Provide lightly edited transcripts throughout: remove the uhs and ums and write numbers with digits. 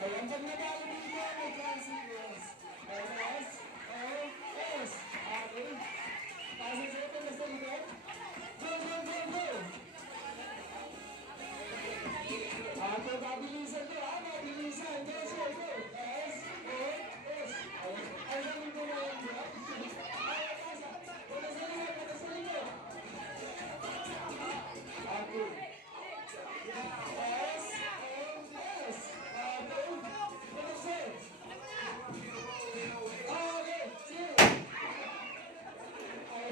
Ayan, pag nagaling dito, may consequence. S-O-S. Okay. Pasok sa ito, basta likod. Go, go, go, go! Ako, mabilisan ko, ha? Mabilisan. Go, go, go! S-O-S. Ay, galing ko na yan, bro. Ay, pasa. Wala sa likod, wala sa likod. Okay. S-O-S. Okay. Finish it. Okay, chill. Ay,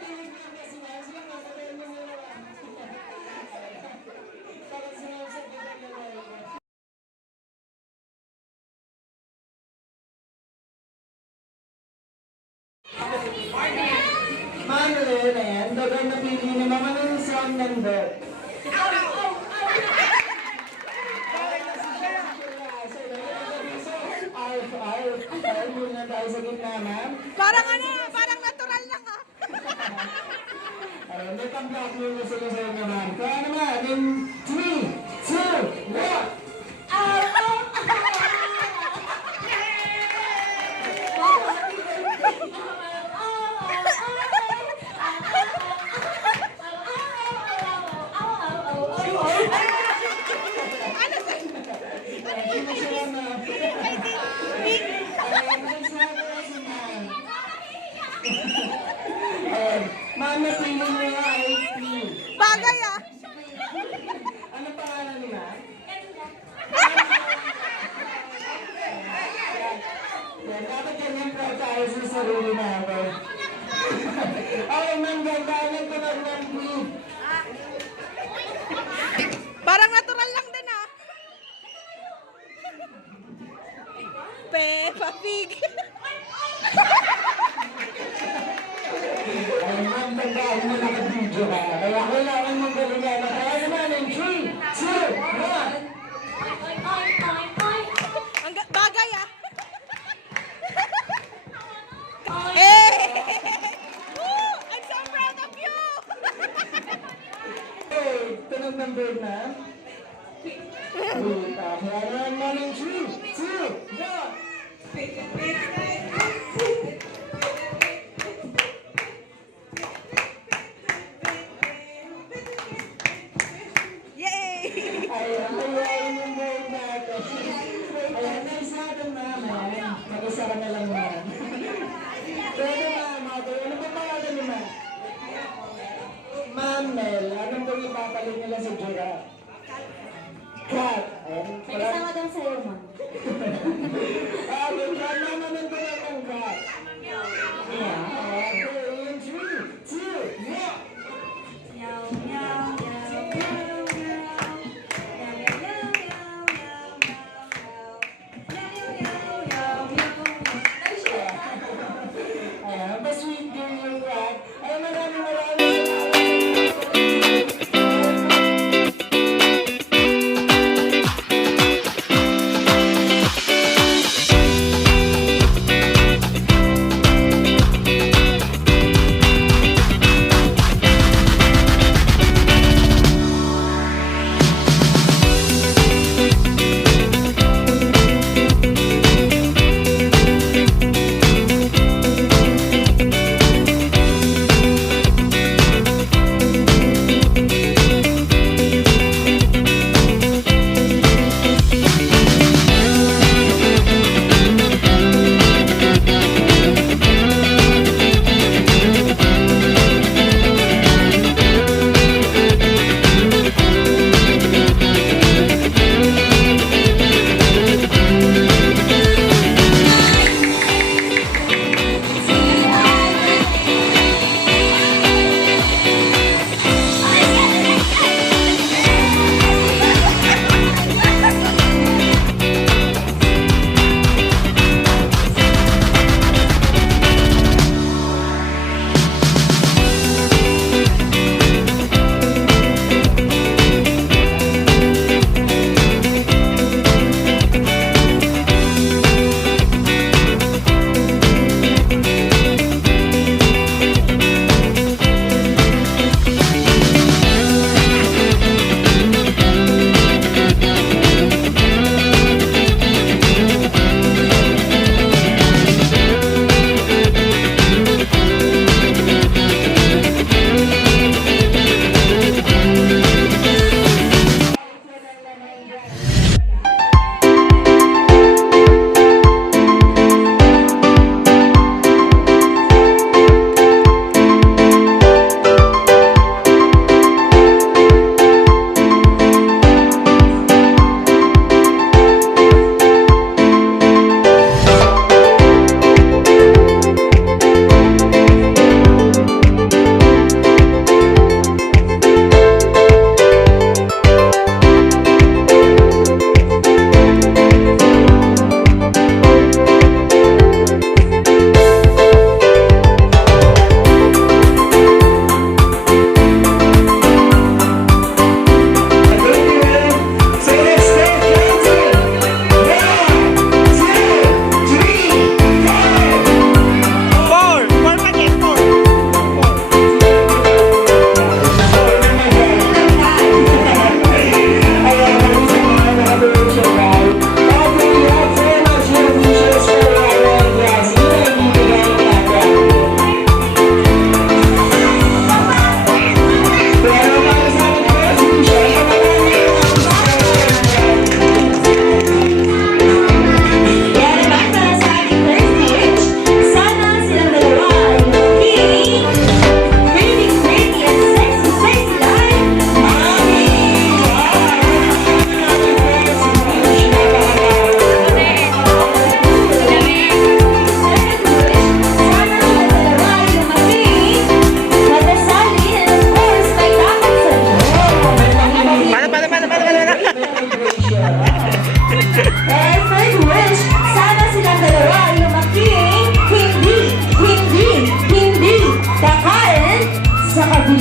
tingin ko na si Nancy lang, nakatayin mo na naman. Parang sinasabit ang lalaki ko. Manuel, ayan, dagang napili ni Mama ng song number. Ay, muna tayo sa gitna, ma'am. Parang ano, parang natural lang ah. Ayun, may pang-block muna sila sa inyo, ma'am. Kaya naman, in 3, 2, 1. Ma'am, napili mo nga ay Queen. Bagay ah. Ano pangalan nila? Yan, dapat ganyan proud tayo sa sarili natin. Okay, ma'am, gandanan ko lang ng Queen. Parang natural lang din ah. Peppa Pig. Ay, ma'am, tandaan mo naka-video ka. Kaya kailangan mong galingan. Kaya naman, in 3, 2, 1. Bagay ah. Eh! Woo! I'm so proud of you! Okay, tunog ng bird na. Wait, kaya naman, in 3, 2, 1. Yay! Ayan, ayayin yung bird natin. Ayan, nice natin, ma'am. Mag-isa ka na lang, ma'am. Pwede, ma'am. Okay, ano ba pangalan niyo, ma'am? Ma'am Mel, anong kung ipapalit nila sa giraffe? Cat. Ayan, May kasama daw sa'yo, ma'am. okay, cat, ma'am, anong kung ang cat? Yeah, okay, in 3, 2, 1. Meow, meow, meow, meow, meow. Meow, meow, meow, meow, meow, meow. Meow, meow, meow, meow. Ay, siya. Ayan, pa-sweet girl yung cat. Ay, maraming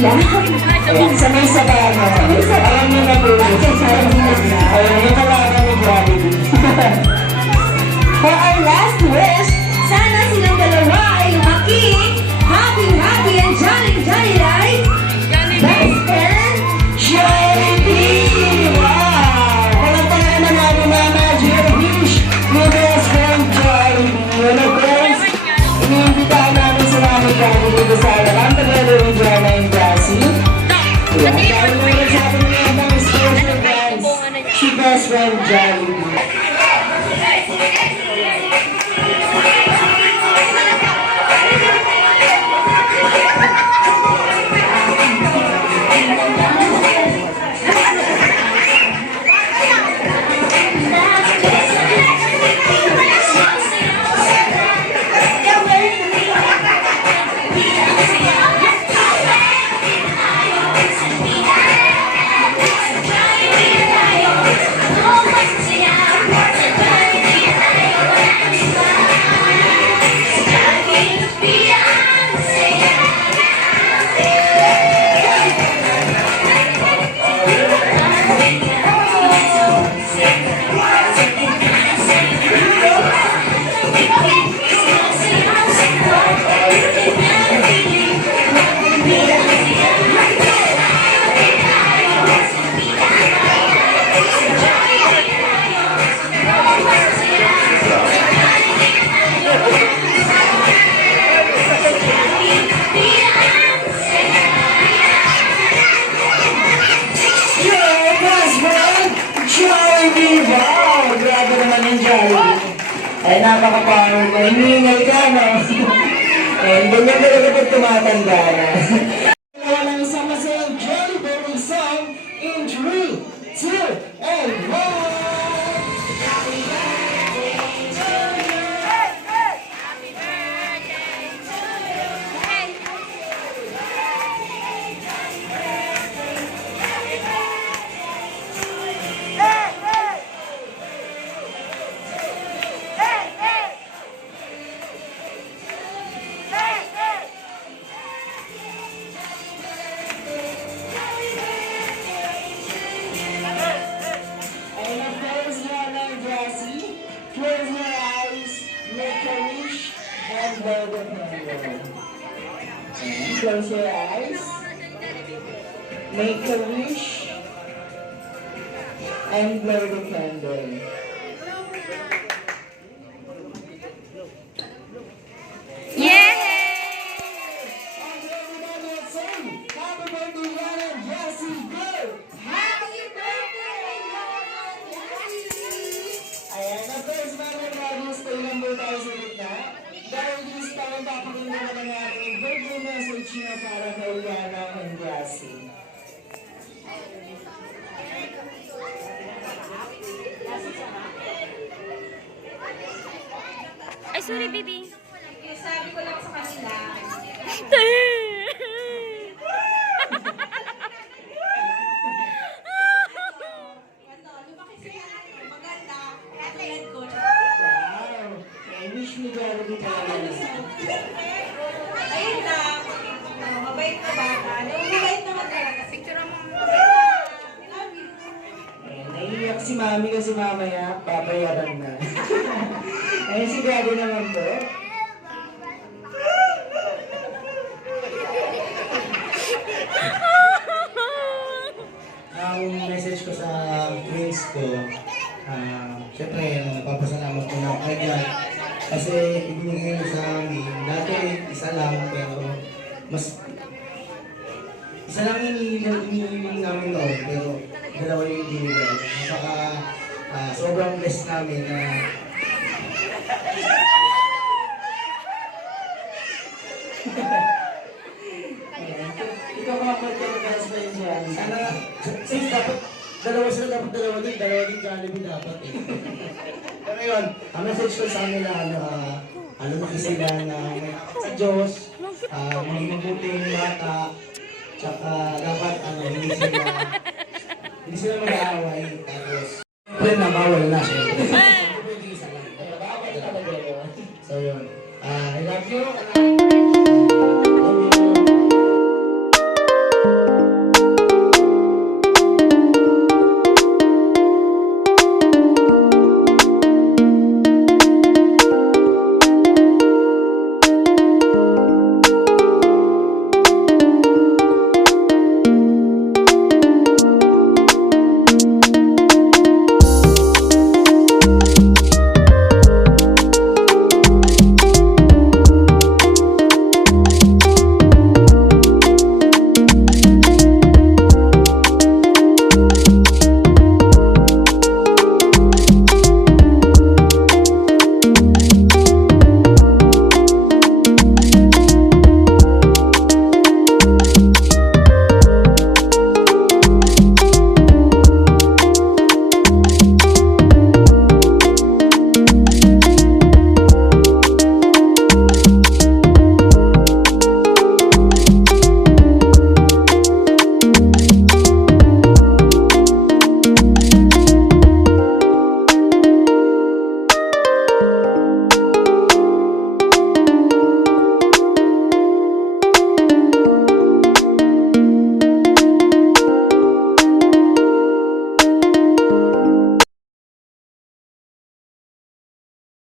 Ayan, sa ba, ano? Alam niyo na po. Ayan, yung kalaban ni Jollibee. For our last wish, sana silang dalawa ay lumaki, happy and jolly like best friend. Jollibee! Wow! Palagpakan naman natin Mama Jervish, your best friend Jollibee. And of course, iniimbitahan namin si Mama Jollibee dito sa Alam together with Joanna and Cassie. Ayan, dahil may nagsabi niya ng special guys, si best friend Jollibee. Jollibee! Wow! Grabe naman yung Jollibee. Ay, napaka-power ko. Hiningay ka, no? And ganyan talaga pag tumatanda na. Walang isang masayang Jollibee song in 3, 2, and 1! And of course, Joanna and Cassie, close your eyes, make a wish, and blow the candle. And close your eyes, make a wish, and blow the candle. And everybody let's sing, happy birthday, Joanna and Cassie, go! Happy birthday, Mama Cassie! Ayan, of course, mga brothers, tayo lang po tayo sa gitna. Dahil this time, papakinggan naman natin yung birthday message niya para kay Yana and Cassie. Ay, sorry, baby. Sabi ko lang sa kanila, lumaki sila, maganda, katulad ko. Wow! I wish me Jollibee talaga. Ayun lang, mabait na bata. Mabait naman talaga. Picture mo. Ayan, naiiyak si Mami kasi mamaya, babayaran na. Ayun si Daddy naman po. Ang message ko sa twins ko, syempre, nagpapasalamat ko na kay God kasi ibinigay mo sa amin. Dati, isa lang, pero isa lang iniiling namin noon, pero dalawa yung ibinigay. Saka, sobrang blessed namin na Ikaw mga birthday ng best friend dyan. sana, since dapat, dalawa din Jollibee dapat eh. Pero yun, ang message ko sa kanila, lumaki sila na sa Diyos, maging mabuting bata, tsaka dapat, hindi sila mag-aaway, tapos, siyempre na bawal na syempre. Isa lang. Bakit talaga yun? So yun, I love you.